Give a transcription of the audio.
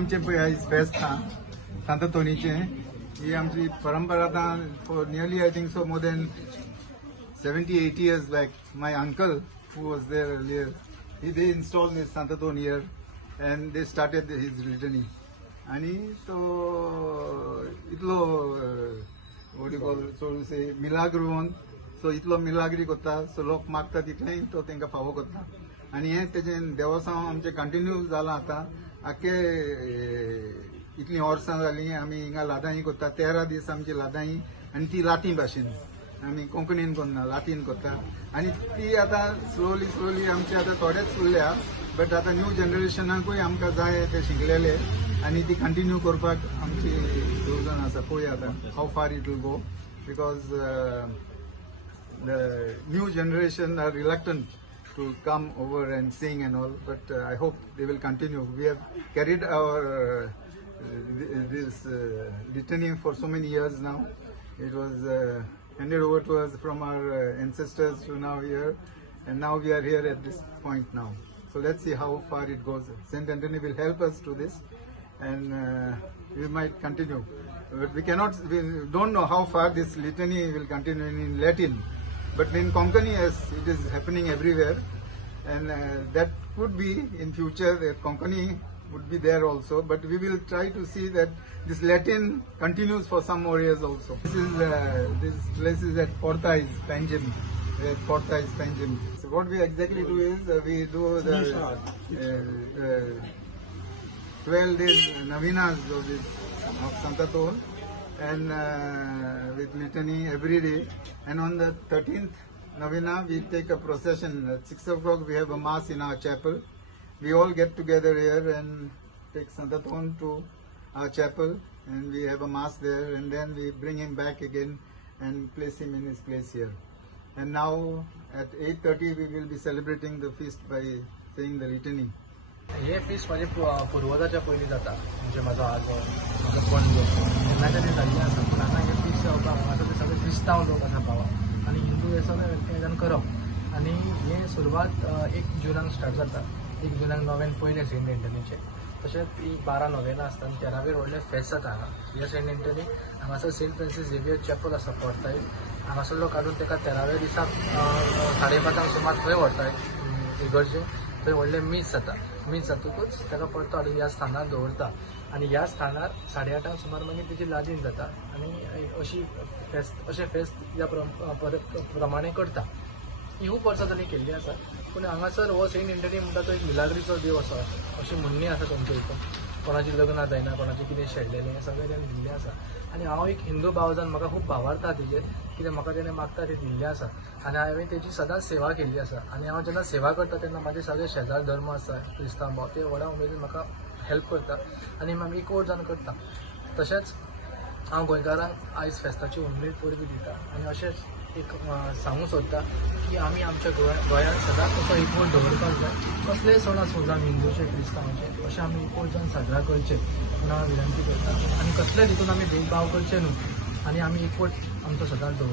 आमचे पळय आयज फेस्त हा सांत तोनीचे ही आमची परंपरा आता for nearly I think so more than 70-80 years back. My uncle, who was there earlier, they installed this Santaton here and they started his litany. आणि तो इतलो what do you call so to say मिलाग्रुवन सो इतलो मिलाग्री करता सो लोक मागता तितलें तो तांकां फावो करता आनी हें तेजें देवस्थान आमचें कंटिन्यू जालां आतां आख्खे इतलीं वर्सां जालीं आमी हिंगा लादाई करता 13 दीस आमची लादाई आनी ती लाती भाशेन आमी कोंकणीन करना लातीन करता आनी ती आतां स्लोली आमचे आतां थोडेच उरल्या बट आतां न्यू जनरेशनाकूय आमकां जाय ते शिकलेले आनी ती कंटिन्यू करपाक आमची येवजण आसा पळोवया आतां how far it will go because the new generation are reluctant to come over and sing and all, but I hope they will continue. We have carried our this litany for so many years now. It was handed over to us from our ancestors to now here, and now we are here at this point now. So let's see how far it goes. Saint Anthony will help us to this, and we might continue. But we don't know how far this litany will continue in Latin. But in Konkani, yes, it is happening everywhere, and that could be in future. Konkani would be there also, but we will try to see that this Latin continues for some more years also. This place is at Portais, Panjim. At Portais, Panjim. So what we exactly do is we do the 12 days Navinas of Santaton. And with litany every day, and on the 13th Novena we take a procession. At 6 o'clock we have a mass in our chapel. We all get together here and take Santaton to our chapel, and we have a mass there, and then we bring him back again and place him in his place here. And now at 8:30 we will be celebrating the feast by saying the litany. हे feast माझे पूर्वजाच्या पयलीं जाता म्हणजे म्हाजो आजो म्हाजो पणजो तेन्नाच्यान हें जाल्लें आसा पूण आतां हे फीस्ट जावपाक हांगासर ते सगळे क्रिस्तांव लोक आसा पावा आनी हिंदू हे सगळे वेलकम करप आनी हे सुरवात 1 जुनाक स्टार्ट जाता 1 जुनाक नोवेन पयले सेंट एंटनीचे तशेंच 12 नोवेना आसता आनी 13वेर व्हडलें फेस्त जाता हांगा हे सेंट एंटनी हांगासर सेंट फ्रांसीस झेवियर चॅपल आसा पोर्ताय हांगासरलो काडून ताका 13व्या दिसाक 5:30 सुमार थंय व्हरताय इगर्जे थंय व्हडलें मीस जातकूच ताका परतो हाडून ह्या स्थानार दवरता आनी ह्या स्थानार 8:30 सुमार मागीर तेजी लादीन जाता आनी अशें फेस्त ह्या प्रमाणे करता ही खूब वर्सां जालीं केल्ली आसा पूण हांगासर हो सेंट एंटनी म्हणटा तो एक मिलाग्रीचो देव असो अशी म्हणणी आसा तुमच्या हितून कोणाची लग्नां जायना कोणाचें कितें शेणलेलें हें सगळें तेणें दिल्लें आसा आनी हांव एक हिंदू भाव जावन म्हाका खूब भावार्था तेजेर कित्याक म्हाका तेणें मागता तें दिल्लें आसा आनी हांवें तेजी सदांच सेवा केल्ली आसा आनी हांव जेन्ना सेवा करता तेन्ना म्हाजे सगळे शेजार धर्म आसा क्रिस्तांव भाव ते व्हडा उमेदीन म्हाका हेल्प करता आनी आमी एकवट जावन करता तशेंच हांव गोंयकारांक आयज फेस्ताची उमेद परबी दिता आनी अशेंच एक सांगूंक सोदता की आमी आमच्या गोंयांत सदांच असो एकवट दवरपाक जाय कसलेय सण आसूं जावं हिंदूचे क्रिस्तांवाचे अशें आमी एकवट जावन साजरा करचें म्हणून हांव विनंती करता आनी कसलेच हितून आमी भेदभाव करचे न्हू आनी आमी एकवट आमचो सदांच दवरचो